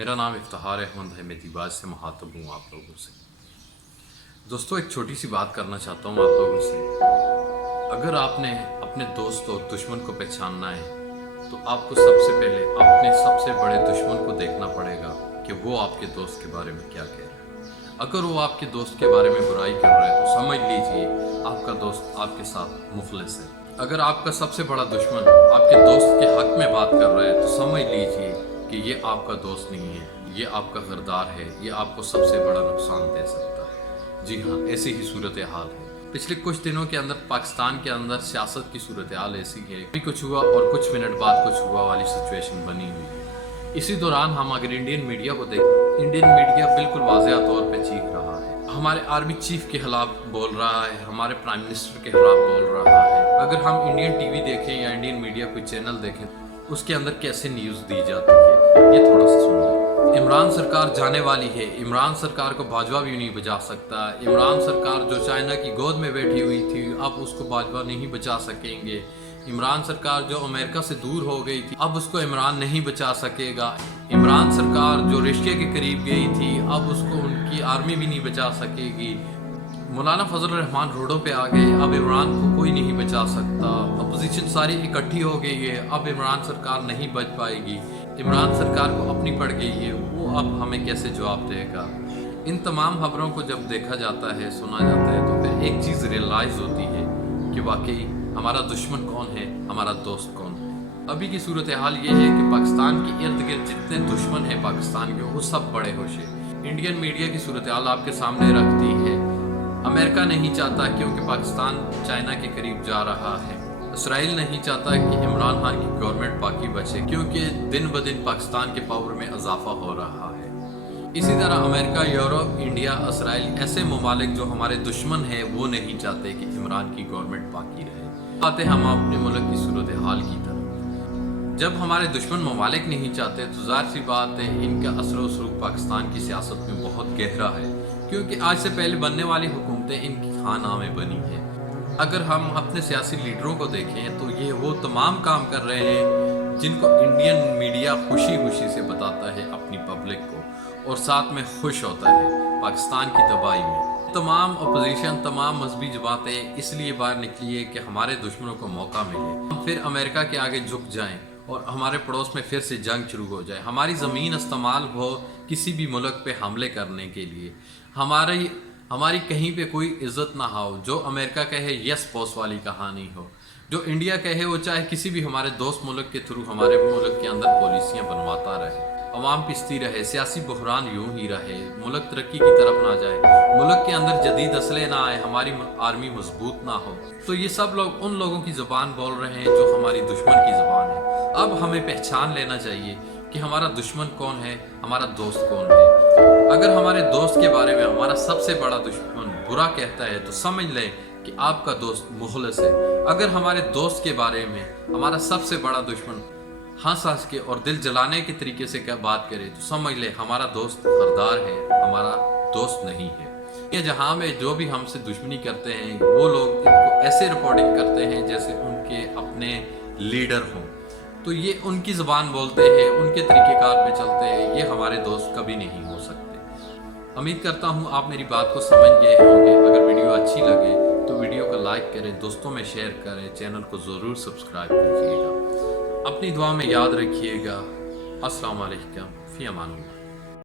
میرا نام افتخار احمد ہے، میں دیباج سے مخاطب ہوں آپ لوگوں سے۔ دوستو، ایک چھوٹی سی بات کرنا چاہتا ہوں آپ لوگوں سے۔ اگر آپ نے اپنے دوست اور دشمن کو پہچاننا ہے تو آپ کو سب سے پہلے اپنے سب سے بڑے دشمن کو دیکھنا پڑے گا کہ وہ آپ کے دوست کے بارے میں کیا کہہ رہا ہے۔ اگر وہ آپ کے دوست کے بارے میں برائی کر رہا ہے تو سمجھ لیجئے آپ کا دوست آپ کے ساتھ مخلص ہے۔ اگر آپ کا سب سے بڑا دشمن آپ کے دوست کے حق میں بات کر رہا ہے تو سمجھ لیجئے کہ یہ آپ کا دوست نہیں ہے، یہ آپ کا غدار ہے، یہ آپ کو سب سے بڑا نقصان دے سکتا ہے۔ جی ہاں، ایسی ہی صورتحال ہے۔ پچھلے کچھ دنوں کے اندر پاکستان کے اندر سیاست کی صورتحال ایسی ہے، ابھی کچھ ہوا اور کچھ منٹ بعد کچھ ہوا والی سچویشن بنی ہوئی ہے۔ اسی دوران ہم اگر انڈین میڈیا کو دیکھیں، انڈین میڈیا بالکل واضح طور پہ چیخ رہا ہے، ہمارے آرمی چیف کے خلاف بول رہا ہے، ہمارے پرائم منسٹر کے خلاف بول رہا ہے۔ اگر ہم انڈین ٹی وی دیکھیں یا انڈین میڈیا کوئی چینل دیکھیں، اس کے اندر کیسے نیوز دی جاتی ہے یہ تھوڑا سا سن لیں۔ عمران سرکار جانے والی ہے، عمران سرکار کو باجوہ بھی نہیں بچا سکتا، عمران سرکار جو چائنا کی گود میں بیٹھی ہوئی تھی اب اس کو باجوہ نہیں بچا سکیں گے، عمران سرکار جو امریکہ سے دور ہو گئی تھی اب اس کو عمران نہیں بچا سکے گا، عمران سرکار جو رشیا کے قریب گئی تھی اب اس کو ان کی آرمی بھی نہیں بچا سکے گی، مولانا فضل الرحمان روڈوں پہ آ گئے، اب عمران کو کوئی نہیں بچا سکتا، اپوزیشن ساری اکٹھی ہو گئی ہے، اب عمران سرکار نہیں بچ پائے گی، عمران سرکار کو اپنی پڑ گئی ہے، وہ اب ہمیں کیسے جواب دے گا۔ ان تمام خبروں کو جب دیکھا جاتا ہے، سنا جاتا ہے تو پھر ایک چیز ریئلائز ہوتی ہے کہ واقعی ہمارا دشمن کون ہے، ہمارا دوست کون ہے۔ ابھی کی صورتحال یہ ہے کہ پاکستان کے ارد گرد جتنے دشمن ہیں پاکستان کے وہ سب بڑے ہوشے۔ انڈین میڈیا کی صورتحال آپ کے سامنے رکھتی ہے۔ امریکہ نہیں چاہتا کیونکہ پاکستان چائنا کے قریب جا رہا ہے، اسرائیل نہیں چاہتا کہ عمران خان کی گورنمنٹ باقی بچے کیونکہ دن بدن پاکستان کے پاور میں اضافہ ہو رہا ہے۔ اسی طرح امریکہ، یورپ، انڈیا، اسرائیل ایسے ممالک جو ہمارے دشمن ہیں وہ نہیں چاہتے کہ عمران کی گورنمنٹ باقی رہے۔ آتے ہم اپنے ملک کی صورتحال کی طرف۔ جب ہمارے دشمن ممالک نہیں چاہتے تو ظاہر سی بات ہے ان کا اثر و رسوخ پاکستان کی سیاست میں بہت گہرا ہے، کیونکہ آج سے پہلے بننے والی حکومتیں ان کی خانہ میں بنی ہیں۔ اگر ہم اپنے سیاسی لیڈروں کو دیکھیں تو یہ وہ تمام کام کر رہے ہیں جن کو انڈین میڈیا خوشی خوشی سے بتاتا ہے اپنی پبلک کو، اور ساتھ میں خوش ہوتا ہے پاکستان کی تباہی میں۔ تمام اپوزیشن، تمام مذہبی جماعتیں اس لیے باہر نکلی ہے کہ ہمارے دشمنوں کو موقع ملے، ہم پھر امریکہ کے آگے جھک جائیں اور ہمارے پڑوس میں پھر سے جنگ شروع ہو جائے، ہماری زمین استعمال ہو کسی بھی ملک پہ حملے کرنے کے لیے، ہماری کہیں پہ کوئی عزت نہ ہو، جو امریکہ کہے یس پوس والی کہانی ہو، جو انڈیا کہے وہ چاہے کسی بھی ہمارے دوست ملک کے تھرو ہمارے ملک کے اندر پالیسیاں بنواتا رہے، عوام پستی رہے، سیاسی بحران یوں ہی رہے، ملک ترقی کی طرف نہ جائے، ملک کے اندر جدید اسلحے نہ آئے، ہماری آرمی مضبوط نہ ہو، تو یہ سب لوگ ان لوگوں کی زبان بول رہے ہیں جو ہماری دشمن کی زبان ہے۔ اب ہمیں پہچان لینا چاہیے کہ ہمارا دشمن کون ہے، ہمارا دوست کون ہے۔ اگر ہمارے دوست کے بارے میں ہمارا سب سے بڑا دشمن برا کہتا ہے تو سمجھ لیں کہ آپ کا دوست مخلص ہے۔ اگر ہمارے دوست کے بارے میں ہمارا سب سے بڑا دشمن ہنس ہنس کے اور دل جلانے کے طریقے سے بات کرے تو سمجھ لیں ہمارا دوست غدار ہے، ہمارا دوست نہیں ہے۔ یہ جہاں میں جو بھی ہم سے دشمنی کرتے ہیں وہ لوگ ان کو ایسے رپورٹنگ کرتے ہیں جیسے ان کے اپنے لیڈر ہوں، تو یہ ان کی زبان بولتے ہیں، ان کے طریقہ کار پہ چلتے ہیں، یہ ہمارے دوست کبھی نہیں ہو سکتے۔ امید کرتا ہوں آپ میری بات کو سمجھ گئے ہوں گے۔ اگر ویڈیو اچھی لگے تو ویڈیو کو لائک کریں، دوستوں میں شیئر کریں، چینل کو ضرور سبسکرائب کیجیے گا۔ اپنی دعا میں یاد رکھیے گا۔ السلام علیکم، فی امان اللہ۔